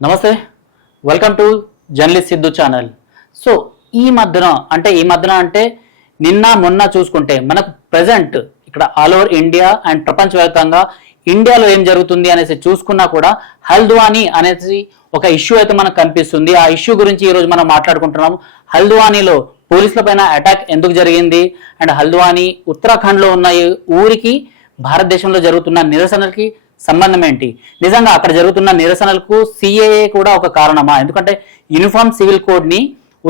నమస్తే. Welcome to journalist Siddhu channel so ఈ మధ్యన అంటే ఈ మధ్యన అంటే నిన్న మొన్న చూసుకుంటే మనకు ప్రజెంట్ ఇక్కడ ఆల్ ఓవర్ ఇండియా అండ్ ప్రపంచవ్యాప్తంగా ఇండియాలో ఏం జరుగుతుంది అనేసి చూసుకున్నా కూడా హల్ద్వానీ అనేసి ఒక ఇష్యూ అయితే మనకు కనిపిస్తుంది. ఆ ఇష్యూ గురించి ఈరోజు మనం మాట్లాడుకుంటున్నాము. హల్ద్వానీలో పోలీసుల పైన అటాక్ ఎందుకు జరిగింది? అండ్ హల్ద్వానీ ఉత్తరాఖండ్లో ఉన్న ఈ ఊరికి భారతదేశంలో జరుగుతున్న నిరసనలకి సంబంధం ఏంటి? నిజంగా అక్కడ జరుగుతున్న నిరసనలకు సిఏఏ కూడా ఒక కారణమా? ఎందుకంటే యూనిఫామ్ సివిల్ కోడ్ని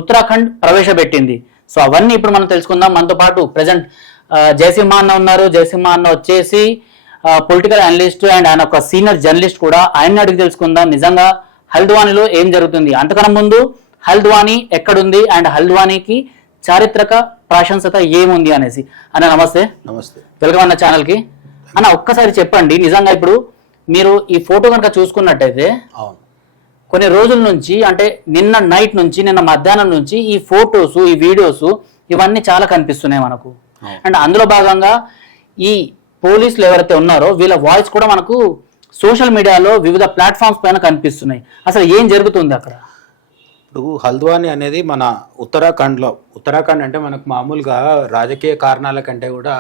ఉత్తరాఖండ్ ప్రవేశపెట్టింది. సో అవన్నీ ఇప్పుడు మనం తెలుసుకుందాం. మనతో పాటు ప్రజెంట్ జయసింహ అన్న ఉన్నారు. జయసింహ అన్న వచ్చేసి పొలిటికల్ అనలిస్ట్ అండ్ ఆయన ఒక సీనియర్ జర్నలిస్ట్ కూడా. ఆయన్ని అడిగి తెలుసుకుందాం. నిజంగా హల్ద్వానీలో ఏం జరుగుతుంది? అంతకన్నా ముందు హల్ద్వానీ ఎక్కడుంది అండ్ హల్ద్వానీకి చారిత్రక ప్రాశంసత ఏముంది అనేసి. అన్న నమస్తే. నమస్తే. వెల్కమ్ అన్న ఛానల్కి అన్న ఒక్కసారి చెప్పండి నిజంగా ఇప్పుడు మీరు ఈ ఫోటో కనుక చూసుకున్నట్టయితే కొన్ని రోజుల నుంచి అంటే నిన్న నైట్ నుంచి నిన్న మధ్యాహ్నం నుంచి ఈ ఫొటోస్ ఈ వీడియోస్ ఇవన్నీ చాలా కనిపిస్తున్నాయి మనకు. అండ్ అందులో భాగంగా ఈ పోలీసులు ఎవరైతే ఉన్నారో వీళ్ళ వాయిస్ కూడా మనకు సోషల్ మీడియాలో వివిధ ప్లాట్ఫామ్స్ పైన కనిపిస్తున్నాయి. అసలు ఏం జరుగుతుంది అక్కడ? ఇప్పుడు హల్ద్వానీ అనేది మన ఉత్తరాఖండ్లో ఉత్తరాఖండ్ అంటే మనకు మామూలుగా రాజకీయ కారణాల కంటే కూడా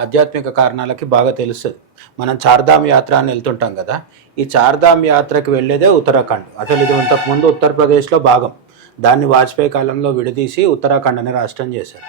ఆధ్యాత్మిక కారణాలకి బాగా తెలుస్తుంది. మనం చార్ధామ్ యాత్ర అని వెళ్తుంటాం కదా ఈ చార్ధామ్ యాత్రకు వెళ్ళేదే ఉత్తరాఖండ్. అసలు ఇది ఇంతకుముందు ఉత్తరప్రదేశ్లో భాగం. దాన్ని వాజ్పేయి కాలంలో విడదీసి ఉత్తరాఖండ్ అనే రాష్ట్రం చేశారు.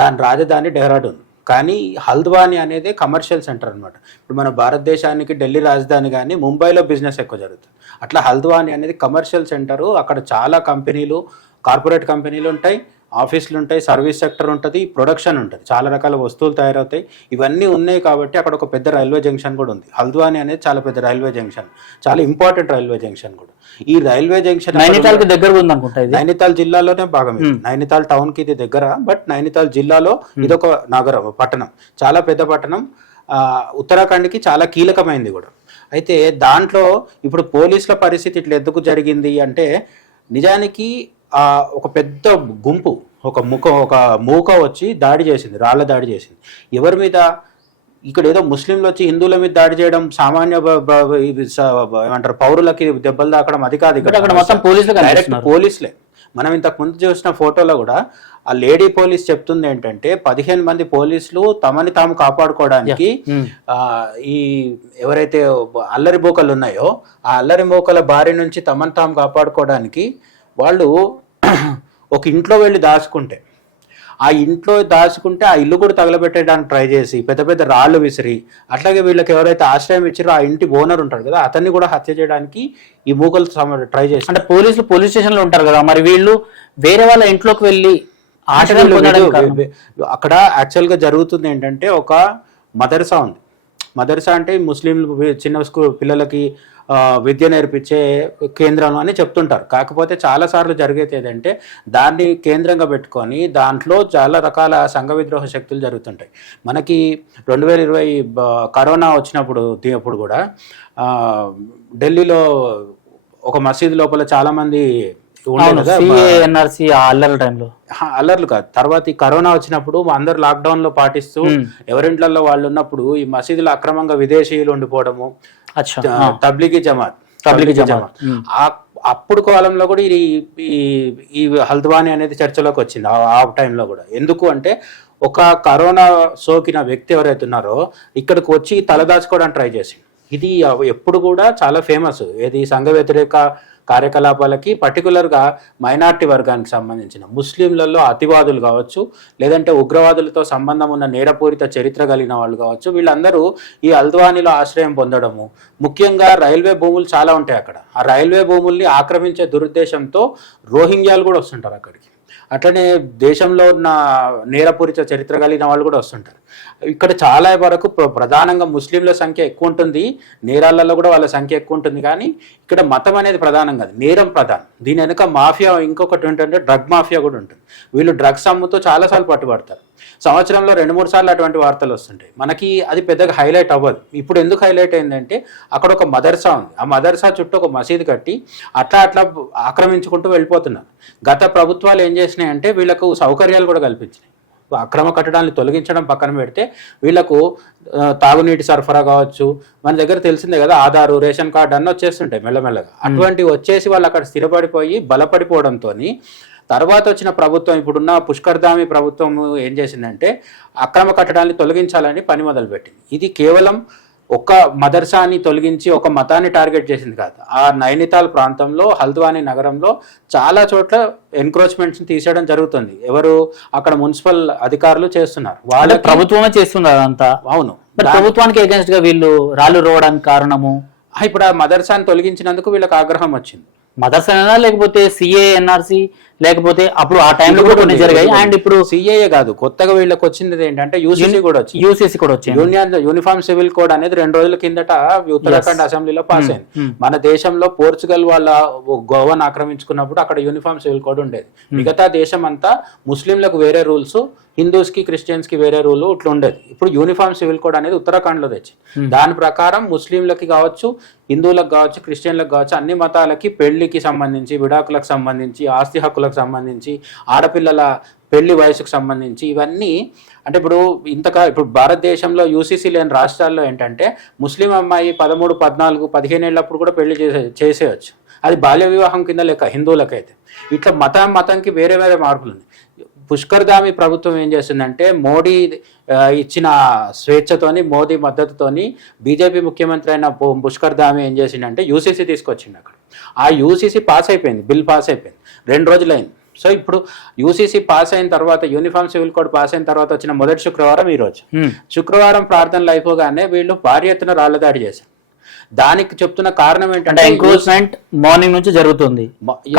దాని రాజధాని డెహ్రాడూన్. కానీ హల్ద్వాని అనేది కమర్షియల్ సెంటర్ అనమాట ఇప్పుడు మన భారతదేశానికి ఢిల్లీ రాజధాని కానీ ముంబైలో బిజినెస్ ఎక్కువ జరుగుతుంది. అట్లా హల్ద్వాని అనేది కమర్షియల్ సెంటరు అక్కడ చాలా కంపెనీలు కార్పొరేట్ కంపెనీలు ఉంటాయి. ఆఫీసులు ఉంటాయి సర్వీస్ సెక్టర్ ఉంటుంది ప్రొడక్షన్ ఉంటుంది చాలా రకాల వస్తువులు తయారవుతాయి. ఇవన్నీ ఉన్నాయి కాబట్టి అక్కడ ఒక పెద్ద రైల్వే జంక్షన్ కూడా ఉంది. హల్ద్వానీ అనేది చాలా పెద్ద రైల్వే జంక్షన్. చాలా ఇంపార్టెంట్ రైల్వే జంక్షన్ కూడా. ఈ రైల్వే జంక్షన్ నైనితాల్కి దగ్గర ఉంది అనుకుంటా ఇది? నైనితాల్ జిల్లాలోనే భాగం ఇది. నైనితాల్ టౌన్కి ఇది దగ్గర బట్ నైనితాల్ జిల్లాలో ఇదొక నగరం పట్టణం. చాలా పెద్ద పట్టణం. ఉత్తరాఖండ్కి చాలా కీలకమైంది కూడా. అయితే దాంట్లో ఇప్పుడు పోలీసుల పరిస్థితి ఇట్లా ఎందుకు జరిగింది అంటే నిజానికి ఒక పెద్ద గుంపు ఒక ముఖ ఒక మూక వచ్చి దాడి చేసింది రాళ్ళ దాడి చేసింది ఎవరి మీద ఇక్కడ ఏదో ముస్లింలు వచ్చి హిందువుల మీద దాడి చేయడం సామాన్య ఏమంటారు పౌరులకి దెబ్బలు తాకడం అది కాదు ఇక్కడ అక్కడ మొత్తం పోలీసులు డైరెక్ట్. పోలీసులే మనం ఇంతకు ముందు చూసిన ఫోటోలో కూడా ఆ లేడీ పోలీస్ చెప్తుంది ఏంటంటే పదిహేను మంది పోలీసులు తమని తాము కాపాడుకోవడానికి. ఆ, ఈ ఎవరైతే అల్లరి బోకలు ఉన్నాయో ఆ అల్లరి బోకల బారి నుంచి తమని తాము కాపాడుకోవడానికి వాళ్ళు ఒక ఇంట్లో వెళ్ళి దాచుకుంటే ఆ ఇంట్లో దాచుకుంటే ఆ ఇల్లు కూడా తగలబెట్టడానికి ట్రై చేసి పెద్ద పెద్ద రాళ్ళు విసిరి అట్లాగే వీళ్ళకి ఎవరైతే ఆశ్రయం ఇచ్చారో ఆ ఇంటి ఓనర్ ఉంటాడు కదా అతన్ని కూడా హత్య చేయడానికి ఈ మూకలు ట్రై చేసి అంటే పోలీసులు పోలీస్ స్టేషన్లో ఉంటారు కదా మరి వీళ్ళు వేరే వాళ్ళ ఇంట్లోకి వెళ్ళి? వే- అక్కడ యాక్చువల్గా జరుగుతుంది ఏంటంటే ఒక మదర్సా ఉంది మదర్సా అంటే ముస్లింలు చిన్న స్కూల్ పిల్లలకి విద్య నేర్పించే కేంద్రం అని చెప్తుంటారు. కాకపోతే చాలాసార్లు జరిగేది ఏంటంటే దాన్ని కేంద్రంగా పెట్టుకొని దాంట్లో చాలా రకాల సంఘ విద్రోహ శక్తులు జరుగుతుంటాయి. మనకి రెండు వేల ఇరవై కరోనా వచ్చినప్పుడు అప్పుడు కూడా ఢిల్లీలో ఒక మసీదు లోపల చాలామంది ఆ అల్లర్ల టైంలో. అల్లర్లు కాదు. తర్వాత ఈ కరోనా వచ్చినప్పుడు అందరు లాక్డౌన్లో పాటిస్తూ. ఎవరింట్లలో వాళ్ళు ఉన్నప్పుడు ఈ మసీదులో అక్రమంగా విదేశీయులు ఉండిపోవడము తబ్లిగీ జమాత్ తబ్లిగీ తబ్లిగీ జమాత్. అప్పుడు కాలంలో కూడా ఇది ఈ ఈ హల్ద్వానీ అనేది చర్చలోకి వచ్చింది ఆ- టైంలో కూడా. ఎందుకు అంటే ఒక కరోనా సోకిన వ్యక్తి ఎవరైతే ఉన్నారో ఇక్కడికి వచ్చి తలదాచుకోవడానికి ట్రై చేసి ఇది ఎప్పుడు కూడా చాలా ఫేమస్ ఏది సంఘ వ్యతిరేక కార్యకలాపాలకి పర్టికులర్గా మైనార్టీ వర్గానికి సంబంధించిన. ముస్లింలలో అతివాదులు కావచ్చు లేదంటే ఉగ్రవాదులతో సంబంధం ఉన్న నేరపూరిత చరిత్ర కలిగిన వాళ్ళు కావచ్చు వీళ్ళందరూ ఈ అల్ద్వానీలో ఆశ్రయం పొందడము. ముఖ్యంగా రైల్వే భూములు చాలా ఉంటాయి అక్కడ. ఆ రైల్వే భూముల్ని ఆక్రమించే దురుద్దేశంతో రోహింగ్యాలు కూడా వస్తుంటారు అక్కడికి. అట్లనే దేశంలో ఉన్న నేరపూరిత చరిత్ర కలిగిన వాళ్ళు కూడా వస్తుంటారు. ఇక్కడ చాలా వరకు ప్ర- ప్రధానంగా ముస్లింల సంఖ్య ఎక్కువ ఉంటుంది. నేరాలలో కూడా వాళ్ళ సంఖ్య ఎక్కువ ఉంటుంది. కానీ ఇక్కడ మతం అనేది ప్రధానం కాదు. నేరం ప్రధానం. దీని వెనుక మాఫియా ఇంకొకటి ఏంటంటే డ్రగ్ మాఫియా కూడా ఉంటుంది. వీళ్ళు డ్రగ్స్ అమ్ముతో చాలాసార్లు పట్టుబడతారు. సంవత్సరంలో రెండు మూడు సార్లు అటువంటి వార్తలు వస్తుంటాయి. మనకి అది పెద్దగా హైలైట్ అవ్వదు. ఇప్పుడు ఎందుకు హైలైట్ అయిందంటే అక్కడ ఒక మదర్సా ఉంది. ఆ మదర్సా చుట్టూ ఒక మసీదు కట్టి అట్లా అట్లా ఆక్రమించుకుంటూ వెళ్ళిపోతున్నారు. గత ప్రభుత్వాలు ఏం చేసినాయి అంటే వీళ్ళకు సౌకర్యాలు కూడా కల్పించినాయి. అక్రమ కట్టడాన్ని తొలగించడం పక్కన పెడితే వీళ్ళకు తాగునీటి సరఫరా కావచ్చు. మన దగ్గర తెలిసిందే కదా ఆధారు రేషన్ కార్డు అన్నీ వచ్చేస్తుంటాయి మెల్లమెల్లగా. అటువంటివి వచ్చేసి వాళ్ళు అక్కడ స్థిరపడిపోయి బలపడిపోవడంతో తర్వాత వచ్చిన ప్రభుత్వం ఇప్పుడున్న పుష్కర్ధామి ప్రభుత్వం ఏం చేసిందంటే అక్రమ కట్టడాన్ని తొలగించాలని పని మొదలుపెట్టింది. ఇది కేవలం ఒక మదర్సాని తొలగించి ఒక మతాన్ని టార్గెట్ చేసింది కాదు. ఆ నైనితాల్ ప్రాంతంలో హల్ద్వానీ నగరంలో చాలా చోట్ల ఎన్క్రోచ్మెంట్స్ తీసేయడం జరుగుతుంది. ఎవరు అక్కడ మున్సిపల్ అధికారులు చేస్తున్నారు. అంటే వాళ్ళకి ప్రభుత్వమే చేస్తున్నారు అదంతా అవును. ప్రభుత్వానికి అగేన్స్ట్గా వీళ్ళు రాళ్ళు రోవడానికి కారణము? ఇప్పుడు ఆ మదర్సాని తొలగించినందుకు వీళ్ళకి ఆగ్రహం వచ్చింది. మదర్స్ లేకపోతే సిఏ ఎన్ఆర్సి లేకపోతే అప్పుడు ఆ టైంలో కూడా కొన్ని జరిగాయి. అండ్ ఇప్పుడు సిఏఏ కాదు కొత్తగా వీళ్ళకి వచ్చింది ఏంటంటే యూసీసీ కూడా వచ్చింది. యూసీసీ కూడా వచ్చింది. యూనియన్ యూనిఫామ్ సివిల్ కోడ్ అనేది రెండు రోజుల కిందట ఉత్తరాఖండ్ అసెంబ్లీలో పాస్ అయింది. మన దేశంలో పోర్చుగల్ వాళ్ళ గోవాను ఆక్రమించుకున్నప్పుడు అక్కడ యూనిఫామ్ సివిల్ కోడ్ ఉండేది. మిగతా దేశం అంతా ముస్లింలకు వేరే రూల్స్ హిందూస్కి క్రిస్టియన్స్కి వేరే రూల్ ఇట్లా ఉండేది. ఇప్పుడు యూనిఫామ్ సివిల్ కోడ్ అనేది ఉత్తరాఖండ్లో తెచ్చి దాని ప్రకారం ముస్లింలకి కావచ్చు హిందువులకు కావచ్చు క్రిస్టియన్లకు కావచ్చు అన్ని మతాలకి పెళ్ళికి సంబంధించి విడాకులకు సంబంధించి ఆస్తి హక్కులకు సంబంధించి ఆడపిల్లల పెళ్ళి వయసుకు సంబంధించి ఇవన్నీ అంటే ఇప్పుడు ఇంతకా ఇప్పుడు భారతదేశంలో యూసీసీ లేని రాష్ట్రాల్లో ఏంటంటే ముస్లిం అమ్మాయి పదమూడు పద్నాలుగు పదిహేను ఏళ్ళప్పుడు కూడా పెళ్ళి చేసే చేసేయచ్చు. అది బాల్య వివాహం కింద లెక్క హిందువులకైతే. ఇట్లా మతం మతంకి వేరే వేరే మార్పులు ఉంది పుష్కర్ధామి ప్రభుత్వం ఏం చేస్తుందంటే మోడీ ఇచ్చిన స్వేచ్ఛతోని మోదీ మద్దతుతోని బీజేపీ ముఖ్యమంత్రి అయిన పుష్కర్ధామి ఏం చేసిందంటే యూసీసీ తీసుకొచ్చింది అక్కడ. ఆ యూసీసీ పాస్ అయిపోయింది బిల్ పాస్ అయిపోయింది. రెండు రోజులైంది సో ఇప్పుడు యూసీసీ పాస్ అయిన తర్వాత యూనిఫామ్ సివిల్ కోడ్ పాస్ అయిన తర్వాత వచ్చిన మొదటి శుక్రవారం ఈ రోజు. శుక్రవారం ప్రార్థనలు అయిపోగానే వీళ్ళు భారీ ఎత్తున రాళ్ళ దాడి చేశారు. దానికి చెప్తున్న కారణం ఏంటంటే ఎంక్రోచ్మెంట్ మార్నింగ్ నుంచి జరుగుతుంది.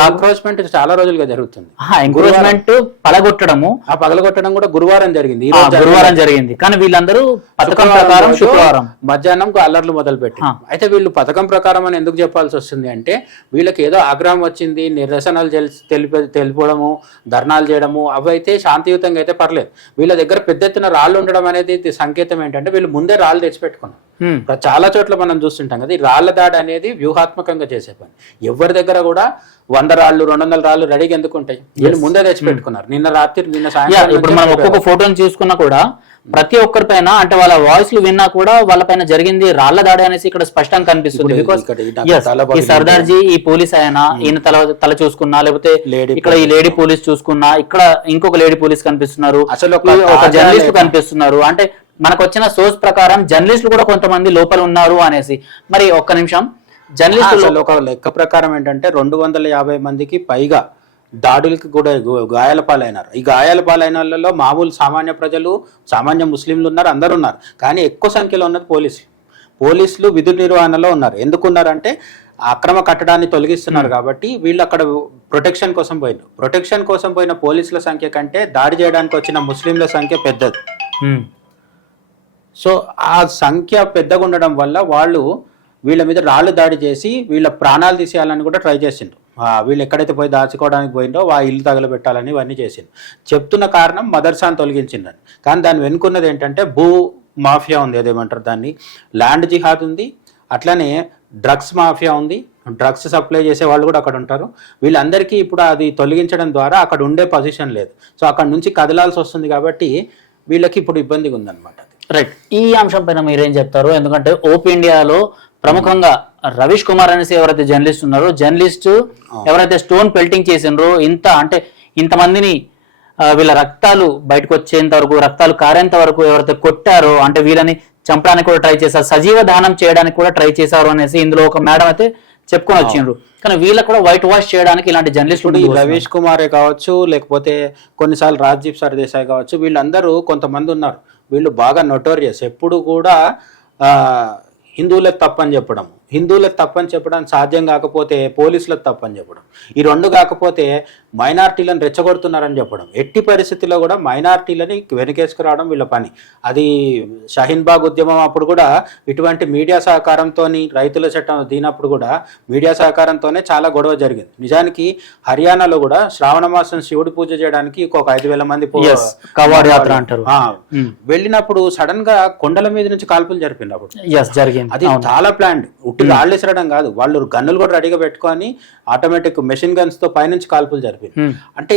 ఎంక్రోచ్మెంట్ చాలా రోజులుగా జరుగుతుంది. ఎంక్రోచ్మెంట్ పలగొట్టడము ఆ పగలగొట్టడం కూడా గురువారం జరిగింది. ఈ ఆ, రోజు గురువారం జరిగింది. కానీ వీళ్ళందరూ పథకం ప్రకారం శుక్రవారం. మధ్యాహ్నం అల్లర్లు మొదలు పెట్టి అయితే వీళ్ళు పథకం ప్రకారం అని ఎందుకు చెప్పాల్సి వస్తుంది అంటే వీళ్ళకి ఏదో ఆగ్రహం వచ్చింది నిరసనలు తెలి- తెలిప తెలిపడము ధర్నాలు చేయడము అవైతే శాంతియుతంగా అయితే పర్లేదు. వీళ్ళ దగ్గర పెద్ద ఎత్తున రాళ్ళు ఉండడం అనేది సంకేతం ఏంటంటే వీళ్ళు ముందే రాళ్ళు తెచ్చిపెట్టుకున్నారు. చాలా చోట్ల మనం చూస్తుంటాం కదా ఈ రాళ్ళ దాడి అనేది వ్యూహాత్మకంగా చేసే పని. ఎవరి దగ్గర కూడా వంద రాళ్ళు రెండు వందల రాళ్ళు రెడీగా ఎందుకు ఉంటాయి? వీళ్ళు ముందే తెచ్చిపెట్టుకున్నారు నిన్న రాత్రి నిన్న సాయంత్రం ఇప్పుడు మనం ఒక్కొక్క ఫోటోని చూసుకున్నా కూడా ప్రతి ఒక్కరి పైన అంటే వాళ్ళ వాయిస్లు విన్నా కూడా వాళ్ళ పైన జరిగింది రాళ్ళ దాడి అనేసి ఇక్కడ స్పష్టంగా కనిపిస్తుంది. బికాస్ ఈ. సర్దార్జీ ఈ పోలీస్ ఆయన ఈయన తల తల చూసుకున్నా లేకపోతే ఇక్కడ ఈ లేడీ పోలీస్ చూసుకున్నా ఇక్కడ ఇంకొక లేడీ పోలీస్ కనిపిస్తున్నారు. అసలు ఒక జర్నలిస్ట్ కనిపిస్తున్నారు. అంటే మనకు వచ్చిన సోర్స్ ప్రకారం జర్నలిస్టులు కూడా కొంతమంది లోపల ఉన్నారు అనేసి. మరి ఒక్క నిమిషం. జర్నలిస్టులు ఒక లెక్క ప్రకారం ఏంటంటే రెండు వందల యాభై మందికి పైగా దాడులకి కూడా గాయాల పాలైనారు. ఈ గాయాల పాలైన వాళ్ళలో మామూలు సామాన్య ప్రజలు సామాన్య ముస్లింలు ఉన్నారు అందరూ ఉన్నారు. కానీ ఎక్కువ సంఖ్యలో ఉన్నది పోలీసులు. పోలీసులు విధి నిర్వహణలో ఉన్నారు. ఎందుకున్నారంటే అక్రమ కట్టడాన్ని తొలగిస్తున్నారు కాబట్టి వీళ్ళు అక్కడ ప్రొటెక్షన్ కోసం పోయినారు. ప్రొటెక్షన్ కోసం పోయిన పోలీసుల సంఖ్య కంటే దాడి చేయడానికి వచ్చిన ముస్లింల సంఖ్య పెద్దది. సో ఆ సంఖ్య పెద్దగా ఉండడం వల్ల వాళ్ళు వీళ్ళ మీద రాళ్ళు దాడి చేసి వీళ్ళ ప్రాణాలు తీసేయాలని కూడా ట్రై చేసిండ్రు. వీళ్ళు ఎక్కడైతే పోయి దాచుకోవడానికి పోయిందో ఆ ఇల్లు తగలబెట్టాలని ఇవన్నీ చేసిండ్రు. చెప్తున్న కారణం మదర్సాను తొలగించిందని. కానీ దాని వెనుకున్నది ఏంటంటే భూ మాఫియా ఉంది అదేమంటారు దాన్ని. ల్యాండ్ జిహాద్ ఉంది అట్లనే డ్రగ్స్ మాఫియా ఉంది. డ్రగ్స్ సప్లై చేసే వాళ్ళు కూడా అక్కడ ఉంటారు. వీళ్ళందరికీ ఇప్పుడు అది తొలగించడం ద్వారా అక్కడ ఉండే పొజిషన్ లేదు. సో అక్కడ నుంచి కదలాల్సి వస్తుంది కాబట్టి వీళ్ళకి ఇప్పుడు ఇబ్బందిగా ఉందన్నమాట రైట్ ఈ అంశం పైన మీరేం చెప్తారు? ఎందుకంటే ఓప్ ఇండియాలో ప్రముఖంగా రవీష్ కుమార్ అనేసి ఎవరైతే జర్నలిస్ట్ ఉన్నారో జర్నలిస్ట్ ఎవరైతే స్టోన్ పెల్టింగ్ చేసిండ్రో ఇంత అంటే ఇంతమందిని వీళ్ళ రక్తాలు బయటకు వచ్చేంత వరకు రక్తాలు కారేంత వరకు ఎవరైతే కొట్టారో అంటే వీళ్ళని చంపడానికి కూడా ట్రై చేశారు సజీవ దానం చేయడానికి కూడా ట్రై చేశారు అనేసి ఇందులో ఒక మేడం అయితే చెప్పుకొని వచ్చిండ్రు. కానీ వీళ్ళకి కూడా వైట్ వాష్ చేయడానికి ఇలాంటి జర్నలిస్టులు రవీష్ కుమారే కావచ్చు లేకపోతే కొన్నిసార్లు రాజ్దీప్ సర్దేశాయ్ కావచ్చు వీళ్ళందరూ కొంతమంది ఉన్నారు. వీళ్ళు బాగా నొటోరియస్. ఎప్పుడు కూడా హిందువులకు తప్పని చెప్పడం హిందువులకు తప్పని చెప్పడం సాధ్యం కాకపోతే పోలీసులకు తప్పని చెప్పడం. ఈ రెండు కాకపోతే మైనార్టీలను రెచ్చగొడుతున్నారని చెప్పడం. ఎట్టి పరిస్థితుల్లో కూడా మైనార్టీలని వెనకేసుకురావడం వీళ్ళ పని. అది షహీన్ బాగ్ ఉద్యమం అప్పుడు కూడా ఇటువంటి మీడియా సహకారంతో రైతుల చట్టం దీనప్పుడు కూడా మీడియా సహకారంతోనే చాలా గొడవ జరిగింది. నిజానికి హర్యానాలో కూడా శ్రావణ మాసం శివుడి పూజ చేయడానికి ఒక ఐదు వేల మంది యాత్ర అంటారు. ఆ, వెళ్ళినప్పుడు సడన్గా కొండల మీద నుంచి కాల్పులు జరిగింది. అది చాలా ప్లాన్ ఉట్టి రాళ్ళు విసరడం కాదు. వాళ్ళు గన్నులు కూడా రెడీగా పెట్టుకొని ఆటోమేటిక్ మెషిన్ గన్స్తో పైనుంచి కాల్పులు జరిపింది Hmm. అంటే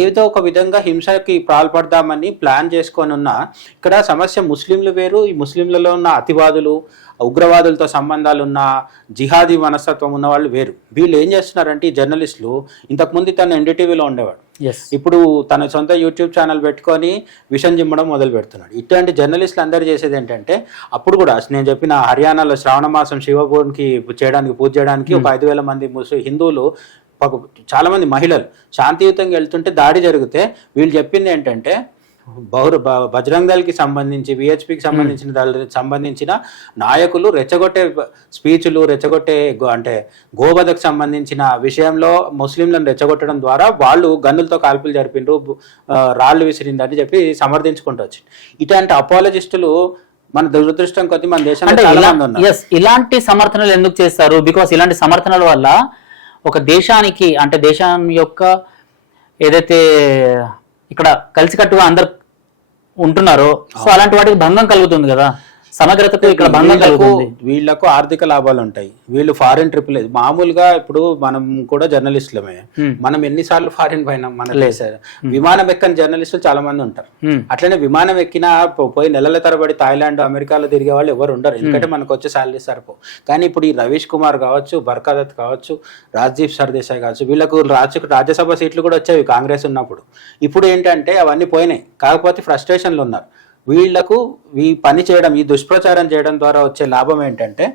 ఏదో ఒక విధంగా హింసకి పాల్పడదామని ప్లాన్ చేసుకొని ఉన్న ఇక్కడ సమస్య ముస్లింలు వేరు. ఈ ముస్లింలలో ఉన్న అతివాదులు ఉగ్రవాదులతో సంబంధాలు ఉన్న జిహాదీ మనస్తత్వం ఉన్న వాళ్ళు వేరు. వీళ్ళు ఏం చేస్తున్నారంటే ఈ జర్నలిస్టులు ఇంతకుముందు తను ఎన్డీటీవీలో ఉండేవాడు. ఎస్ ఇప్పుడు తన సొంత యూట్యూబ్ ఛానల్ పెట్టుకొని విషం చిమ్మడం మొదలు పెడుతున్నాడు. ఇట్లాంటి జర్నలిస్టులు అందరూ చేసేది ఏంటంటే అప్పుడు కూడా నేను చెప్పిన హర్యానాలో శ్రావణ మాసం శివభూన్కి చేయడానికి పూజ చేయడానికి ఒక ఐదు వేల మంది ముస్లిం హిందువులు చాలా మంది మహిళలు శాంతియుతంగా వెళ్తుంటే దాడి జరిగితే వీళ్ళు చెప్పింది ఏంటంటే బౌర బ- బజరంగ్ దళకి సంబంధించి విహెచ్పికి సంబంధించిన సంబంధించిన నాయకులు రెచ్చగొట్టే స్పీచ్లు రెచ్చగొట్టే అంటే గోవధకు సంబంధించిన విషయంలో ముస్లింలను రెచ్చగొట్టడం ద్వారా వాళ్ళు గన్నులతో కాల్పులు జరిపిండ్రు రాళ్ళు విసిరిందని చెప్పి సమర్థించుకుంటూ వచ్చింది. ఇట్లాంటి అపాలజిస్టులు మన దురదృష్టం కొద్ది మన దేశంలో ఇలాంటి సమర్థనలు ఎందుకు చేస్తారు? బికాస్ ఇలాంటి సమర్థనల వల్ల ఒక దేశానికి అంటే దేశం యొక్క ఏదైతే ఇక్కడ కలిసికట్టుగా అందరు ఉంటున్నారో. సో అలాంటి వాటికి భంగం కలుగుతుంది కదా. సమగ్రతకు ఇక్కడ వీళ్ళకు వీళ్ళకు ఆర్థిక లాభాలు ఉంటాయి. వీళ్ళు ఫారిన్ ట్రిప్ లేదు. మామూలుగా ఇప్పుడు మనం కూడా జర్నలిస్టులమే. మనం ఎన్నిసార్లు ఫారిన్ పోయినాం మన దేశ- విమానం ఎక్కని జర్నలిస్టులు చాలా మంది ఉంటారు. అట్లనే విమానం ఎక్కినా పోయి నెలల తరబడి థాయిలాండ్ అమెరికాలో తిరిగే వాళ్ళు ఎవరు ఉండరు. ఎందుకంటే మనకు వచ్చే శాలరీ సరిపో. కానీ ఇప్పుడు ఈ రవీష్ కుమార్ కావచ్చు బర్కాదత్ కావచ్చు రాజ్దీప్ సర్దేశాయ్ కావచ్చు వీళ్ళకు రాజ్య రాజ్యసభ సీట్లు కూడా వచ్చేవి కాంగ్రెస్ ఉన్నప్పుడు. ఇప్పుడు ఏంటంటే అవన్నీ పోయినాయి. కాకపోతే ఫ్రస్ట్రేషన్లు ఉన్నారు. వీళ్ళకు ఈ పని చేయడం ఈ దుష్ప్రచారం చేయడం ద్వారా వచ్చే లాభం ఏంటంటే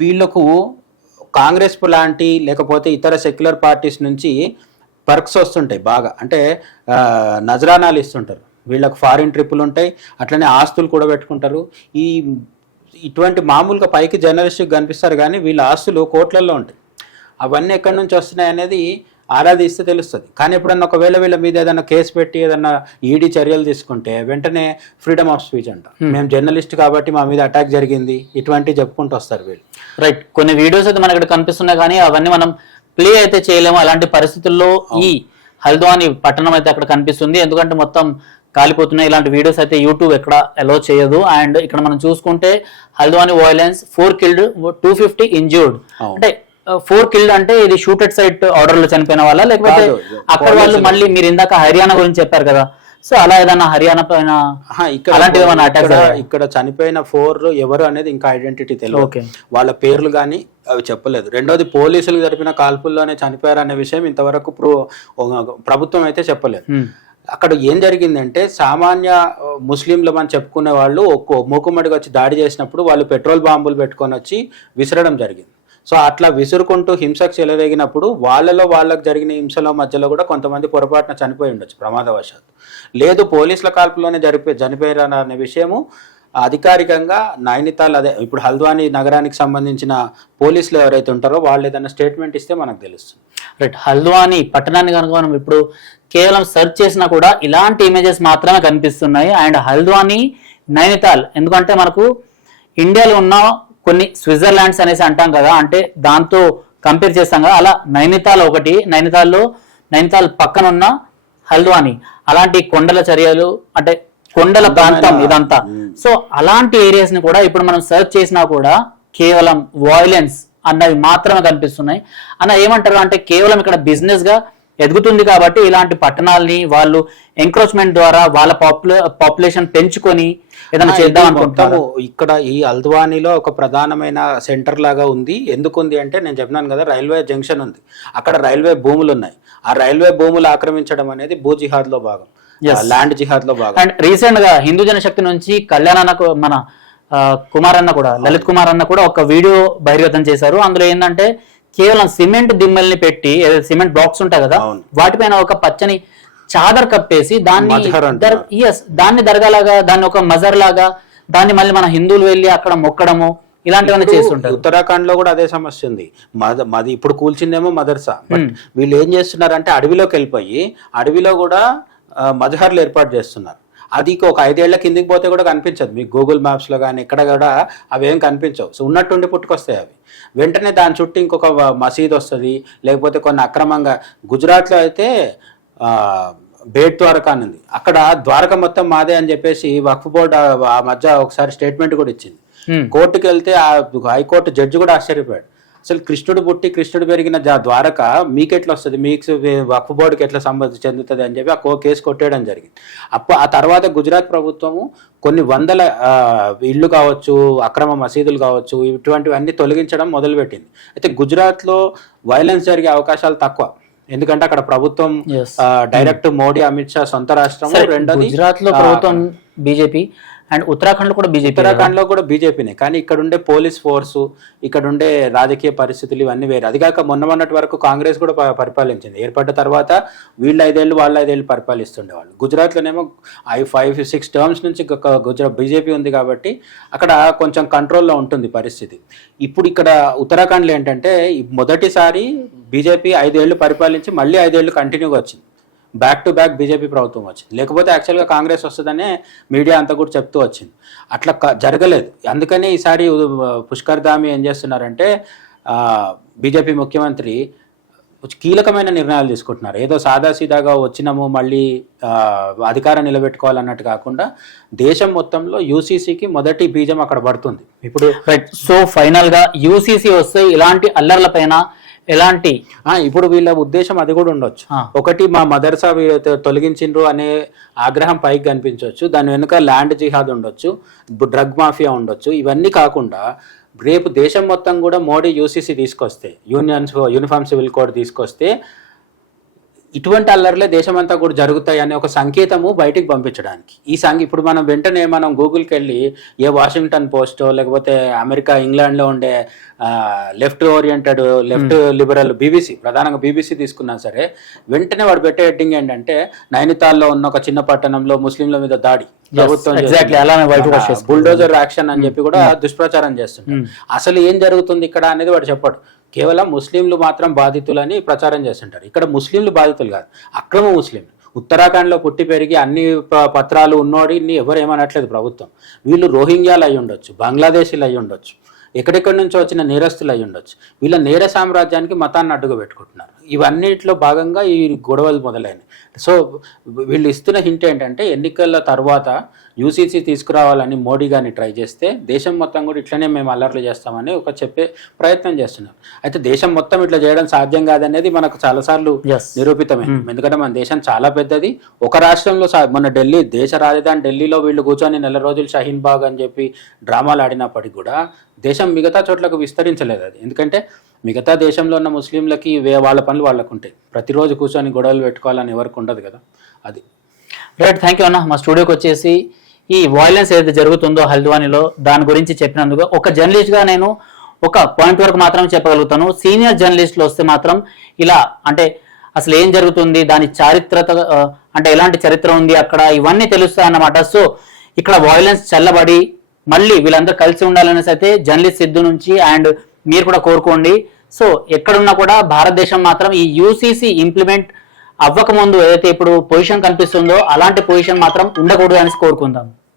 వీళ్ళకు కాంగ్రెస్ లాంటి లేకపోతే ఇతర సెక్యులర్ పార్టీస్ నుంచి పర్క్స్ వస్తుంటాయి బాగా. అంటే నజరానాలు ఇస్తుంటారు. వీళ్ళకు ఫారిన్ ట్రిప్పులు ఉంటాయి అట్లనే ఆస్తులు కూడా పెట్టుకుంటారు. ఈ ఇటువంటి మామూలుగా పైకి జర్నలిస్ట్కి కనిపిస్తారు కానీ వీళ్ళ ఆస్తులు కోట్లల్లో ఉంటాయి. అవన్నీ ఎక్కడి నుంచి వస్తున్నాయి అనేది ఆరాధిస్తే తెలుస్తుంది. కానీ ఎప్పుడన్నా ఒకవేళ వీళ్ళ మీద ఏదైనా కేసు పెట్టి ఏదన్నా ఈడీ చర్యలు తీసుకుంటే వెంటనే ఫ్రీడమ్ ఆఫ్ స్పీచ్ అంట. మేము జర్నలిస్ట్ కాబట్టి మా మీద అటాక్ జరిగింది. ఇటువంటి చెప్పుకుంటూ వస్తారు వీళ్ళు. రైట్ కొన్ని వీడియోస్ అయితే మనకి ఇక్కడ కనిపిస్తున్నాయి కానీ అవన్నీ మనం ప్లే అయితే చేయలేము. అలాంటి పరిస్థితుల్లో ఈ హల్ద్వాని పట్టణం అయితే అక్కడ కనిపిస్తుంది. ఎందుకంటే మొత్తం కాలిపోతున్నాయి. ఇలాంటి వీడియోస్ అయితే యూట్యూబ్ ఎక్కడ అలో చేయదు. అండ్ ఇక్కడ మనం చూసుకుంటే Haldwani violence four killed two fifty injured. అంటే ఫోర్ కిల్డ్ అంటే ఇది షూటెడ్ సైట్ ఆర్డర్లో చనిపోయిన వాళ్ళ లేకపోతే. అక్కడ వాళ్ళు. మళ్ళీ మీరు ఇందాక హర్యానా గురించి చెప్పారు కదా సో అలా ఏదైనా హర్యానా పైన అలాంటివి ఏమైనా ఇక్కడ చనిపోయిన ఫోర్ ఎవరు అనేది ఇంకా ఐడెంటిటీ తెలియదు. వాళ్ళ పేర్లు కానీ అవి చెప్పలేదు రెండోది పోలీసులు జరిపిన కాల్పుల్లోనే చనిపోయారు అనే విషయం ఇంతవరకు ప్రు- ప్రభుత్వం అయితే చెప్పలేదు. అక్కడ ఏం జరిగిందంటే సామాన్య ముస్లింలు అని చెప్పుకునే వాళ్ళు ఒక్కో మూకుమ్మడిగా వచ్చి దాడి చేసినప్పుడు వాళ్ళు పెట్రోల్ బాంబులు పెట్టుకొని వచ్చి విసరడం జరిగింది సో అట్లా విసురుకుంటూ హింసకు చెలరేగినప్పుడు వాళ్ళలో వాళ్ళకు జరిగిన హింసలో మధ్యలో కూడా కొంతమంది పొరపాటున చనిపోయి ఉండొచ్చు ప్రమాదవశాత్తు. లేదు పోలీసుల కాల్పులోనే జరిపే చనిపోయారు అనే విషయము అధికారికంగా నైనితాల్ అదే ఇప్పుడు హల్ద్వాని నగరానికి సంబంధించిన పోలీసులు ఎవరైతే ఉంటారో వాళ్ళు ఏదైనా స్టేట్మెంట్ ఇస్తే మనకు తెలుస్తుంది. రైట్ హల్ద్వాని పట్టణాన్ని కనుక మనం ఇప్పుడు కేవలం సెర్చ్ చేసినా కూడా ఇలాంటి ఇమేజెస్ మాత్రమే కనిపిస్తున్నాయి. అండ్ హల్ద్వాని నైనితాల్ ఎందుకంటే మనకు ఇండియాలో ఉన్న కొన్ని స్విట్జర్లాండ్స్ అనేసి అంటాం కదా అంటే దాంతో కంపేర్ చేస్తాం కదా. అలా నైనితాల్ ఒకటి నైనితాల్లో నైనితాల్ పక్కన ఉన్న హల్ద్వాని. అలాంటి కొండల చర్యలు అంటే కొండల ప్రాంతం ఇదంతా. సో అలాంటి ఏరియాస్ని కూడా ఇప్పుడు మనం సెర్చ్ చేసినా కూడా కేవలం వాయిలెన్స్ అన్నవి మాత్రమే కనిపిస్తున్నాయి. అన్న ఏమంటారు అంటే కేవలం ఇక్కడ బిజినెస్గా ఎదుగుతుంది కాబట్టి ఇలాంటి పట్టణాలని వాళ్ళు ఎంక్రోచ్మెంట్ ద్వారా వాళ్ళ పాపుల పాపులేషన్ పెంచుకొని ఏదైనా చేద్దాం మొత్తము ఇక్కడ ఈ అల్ద్వానీలో ఒక ప్రధానమైన సెంటర్ లాగా ఉంది. ఎందుకు ఉంది అంటే నేను చెప్పినాను కదా రైల్వే జంక్షన్ ఉంది. అక్కడ రైల్వే భూములు ఉన్నాయి. ఆ రైల్వే భూములు ఆక్రమించడం అనేది భూ జిహాద్లో భాగం. ల్యాండ్ జిహాద్లో భాగం. అండ్ రీసెంట్గా హిందూ జనశక్తి నుంచి కళ్యాణ్ మన కుమార్ అన్న కూడా లలిత్ కుమార్ అన్న కూడా ఒక వీడియో బహిర్గతం చేశారు. అందులో ఏంటంటే కేవలం సిమెంట్ దిమ్మల్ని పెట్టి సిమెంట్ బ్లాక్స్ ఉంటాయి కదా. వాటిపైన ఒక పచ్చని చాదర్ కప్పేసి దాన్ని. ఎస్ దాన్ని దర్గాలాగా దాన్ని ఒక మజర్ లాగా దాన్ని మళ్ళీ మన హిందువులు వెళ్ళి అక్కడ మొక్కడము ఇలాంటివన్నీ చేస్తుంటారు ఉత్తరాఖండ్లో కూడా అదే సమస్య ఉంది మద మాది ఇప్పుడు కూల్చిందేమో మదర్సా బట్ వీళ్ళు ఏం చేస్తున్నారంటే అడవిలోకి వెళ్ళిపోయి అడవిలో కూడా మజహర్లు ఏర్పాటు చేస్తున్నారు అది ఒక ఐదేళ్ళ కిందికి పోతే కూడా కనిపించదు. మీకు గూగుల్ మ్యాప్స్లో కానీ ఎక్కడ కూడా అవి ఏం కనిపించవు. సో ఉన్నట్టుండి పుట్టుకొస్తాయి అవి. వెంటనే దాని చుట్టూ ఇంకొక మసీద్ వస్తుంది. లేకపోతే కొన్ని అక్రమంగా గుజరాత్లో అయితే బేట్ ద్వారకా అని ఉంది. అక్కడ ద్వారక మొత్తం మాదే అని చెప్పేసి వక్ఫ్ బోర్డ్ ఆ- మధ్య ఒకసారి స్టేట్మెంట్ కూడా ఇచ్చింది. కోర్టుకి వెళ్తే ఆ హైకోర్టు జడ్జి కూడా ఆశ్చర్యపోయాడు. అసలు కృష్ణుడు పుట్టి కృష్ణుడు పెరిగిన ద్వారక మీకు ఎట్లా వస్తుంది మీకు వక్ఫ్ బోర్డుకి ఎట్లా సంబంధం చెందుతుంది అని చెప్పి ఆ కో కేసు కొట్టేయడం జరిగింది. అప్పుడు ఆ తర్వాత గుజరాత్ ప్రభుత్వము కొన్ని వందల ఇళ్ళు కావచ్చు అక్రమ మసీదులు కావచ్చు ఇటువంటివన్నీ తొలగించడం మొదలుపెట్టింది. అయితే గుజరాత్లో వైలెన్స్ జరిగే అవకాశాలు తక్కువ. ఎందుకంటే అక్కడ ప్రభుత్వం డైరెక్ట్ మోడీ అమిత్ షా సొంత రాష్ట్రం రెండోది గుజరాత్లో ప్రభుత్వం బీజేపీ అండ్ ఉత్తరాఖండ్లో కూడా బీజేపీ ఉత్తరాఖండ్లో కూడా బీజేపీనే కానీ ఇక్కడ ఉండే పోలీస్ ఫోర్స్ ఇక్కడ ఉండే రాజకీయ పరిస్థితులు ఇవన్నీ వేరే. అది కాక మొన్న మొన్నటి వరకు కాంగ్రెస్ కూడా పరిపాలించింది. ఏర్పడ్డ తర్వాత వీళ్ళు ఐదేళ్ళు వాళ్ళు ఐదేళ్ళు పరిపాలిస్తుండేవాళ్ళు గుజరాత్ లోనేమో ఐ ఫైవ్ సిక్స్ టర్మ్స్ నుంచి ఒక గుజరాత్ బీజేపీ ఉంది కాబట్టి అక్కడ కొంచెం కంట్రోల్లో ఉంటుంది పరిస్థితి. ఇప్పుడు ఇక్కడ ఉత్తరాఖండ్లో ఏంటంటే మొదటిసారి బీజేపీ ఐదేళ్ళు పరిపాలించి మళ్ళీ ఐదేళ్ళు కంటిన్యూగా వచ్చింది. బ్యాక్ టు బ్యాక్ బీజేపీ ప్రభుత్వం వచ్చింది. లేకపోతే యాక్చువల్గా కాంగ్రెస్ వస్తుందనే మీడియా అంతా కూడా చెప్తూ వచ్చింది. అట్లా జరగలేదు. అందుకనే ఈసారి పుష్కర్ ధామి ఏం చేస్తున్నారంటే బీజేపీ ముఖ్యమంత్రి కీలకమైన నిర్ణయాలు తీసుకుంటున్నారు. ఏదో సాదాసీదాగా వచ్చినాము మళ్ళీ అధికారం నిలబెట్టుకోవాలన్నట్టు కాకుండా దేశం మొత్తంలో యూసీసీకి మొదటి బీజం అక్కడ పడుతుంది. ఇప్పుడు సో ఫైనల్గా యూసీసీ వస్తే ఇలాంటి అల్లర్ల పైన ఎలాంటి? ఇప్పుడు వీళ్ళ ఉద్దేశం అది కూడా ఉండొచ్చు. ఒకటి మా మదర్సా తొలగించిండ్రు అనే ఆగ్రహం పైకి కనిపించవచ్చు దాని వెనుక ల్యాండ్ జిహాద్ ఉండొచ్చు డ్రగ్ మాఫియా ఉండొచ్చు. ఇవన్నీ కాకుండా రేపు దేశం మొత్తం కూడా మోడీ యూసీసీ తీసుకొస్తే యూనియన్ యూనిఫామ్ సివిల్ కోడ్ తీసుకొస్తే ఇటువంటి అల్లర్లే దేశమంతా కూడా జరుగుతాయి అనే ఒక సంకేతము బయటికి పంపించడానికి. ఈ సంగ ఇప్పుడు మనం వెంటనే మనం గూగుల్కి వెళ్ళి ఏ వాషింగ్టన్ పోస్టో లేకపోతే అమెరికా ఇంగ్లాండ్లో ఉండే left oriented left liberal BBC ప్రధానంగా బీబీసీ తీసుకున్నా సరే వెంటనే వాడు పెట్టే హెడ్డింగ్ ఏంటంటే నైనితాల్లో ఉన్న ఒక చిన్న పట్టణంలో ముస్లింల మీద దాడి. ప్రభుత్వం. బుల్డోజర్ యాక్షన్ అని చెప్పి కూడా దుష్ప్రచారం చేస్తుంటారు. అసలు ఏం జరుగుతుంది ఇక్కడ అనేది వాడు చెప్పడు. కేవలం ముస్లింలు మాత్రం బాధితులని ప్రచారం చేస్తుంటారు. ఇక్కడ ముస్లింలు బాధితులు కాదు అక్రమ ముస్లింలు. ఉత్తరాఖండ్లో పుట్టి పెరిగి అన్ని ప- పత్రాలు ఉన్నోడిని ఎవరు ఏమనట్లేదు ప్రభుత్వం. వీళ్ళు రోహింగ్యాలు అయి ఉండొచ్చు బంగ్లాదేశీలు అయి ఉండొచ్చు ఎక్కడెక్కడి నుంచో వచ్చిన నేరస్తులు అయి ఉండొచ్చు. వీళ్ళ నేర సామ్రాజ్యానికి మతాన్ని అడ్డుగా పెట్టుకుంటున్నారు. ఇవన్నిటిలో భాగంగా ఈ గొడవలు మొదలైనవి. సో వీళ్ళు ఇస్తున్న హింట్ ఏంటంటే ఎన్నికల తర్వాత యూసీసీ తీసుకురావాలని మోడీ గారిని ట్రై చేస్తే దేశం మొత్తం కూడా ఇట్లనే మేము అల్లర్లు చేస్తామని ఒక చెప్పే ప్రయత్నం చేస్తున్నారు. అయితే దేశం మొత్తం ఇట్లా చేయడం సాధ్యం కాదనేది మనకు చాలాసార్లు. నిరూపితమే. ఎందుకంటే మన దేశం చాలా పెద్దది. ఒక రాష్ట్రంలో సా- మన ఢిల్లీ దేశ రాజధాని ఢిల్లీలో వీళ్ళు కూర్చొని నెల రోజులు షహీన్ బాగ్ అని చెప్పి డ్రామాలు ఆడినప్పటికీ కూడా దేశం మిగతా చోట్లకు విస్తరించలేదు అది. ఎందుకంటే మిగతా దేశంలో ఉన్న ముస్లింలకి వే- వాళ్ళ పనులు వాళ్ళకు ఉంటాయి. ప్రతిరోజు కూర్చొని గొడవలు పెట్టుకోవాలని ఎవరికి ఉండదు కదా. అది. రైట్ థ్యాంక్ యూ అన్న. మా స్టూడియోకి వచ్చేసి ఈ వాయిలెన్స్ ఏదైతే జరుగుతుందో హల్ద్వానిలో దాని గురించి చెప్పినందుకు ఒక జర్నలిస్ట్గా నేను ఒక పాయింట్ వరకు మాత్రమే చెప్పగలుగుతాను. సీనియర్ జర్నలిస్టులు వస్తే మాత్రం ఇలా అంటే అసలు ఏం జరుగుతుంది దాని చారిత్రత అంటే ఎలాంటి చరిత్ర ఉంది అక్కడ ఇవన్నీ తెలుస్తాయి అన్నమాట. సో ఇక్కడ వాయిలెన్స్ చల్లబడి మళ్ళీ వీళ్ళందరూ కలిసి ఉండాలనేసి అయితే జర్నలిస్ట్ సిద్ధు నుంచి అండ్ మీరు కూడా కోరుకోండి. సో ఎక్కడున్నా కూడా భారతదేశం మాత్రం ఈ యూసీసీ ఇంప్లిమెంట్ అవ్వకముందు ఏదైతే ఇప్పుడు పొజిషన్ కనిపిస్తుందో అలాంటి పొజిషన్ మాత్రం ఉండకూడదు అనేసి కోరుకుందాం.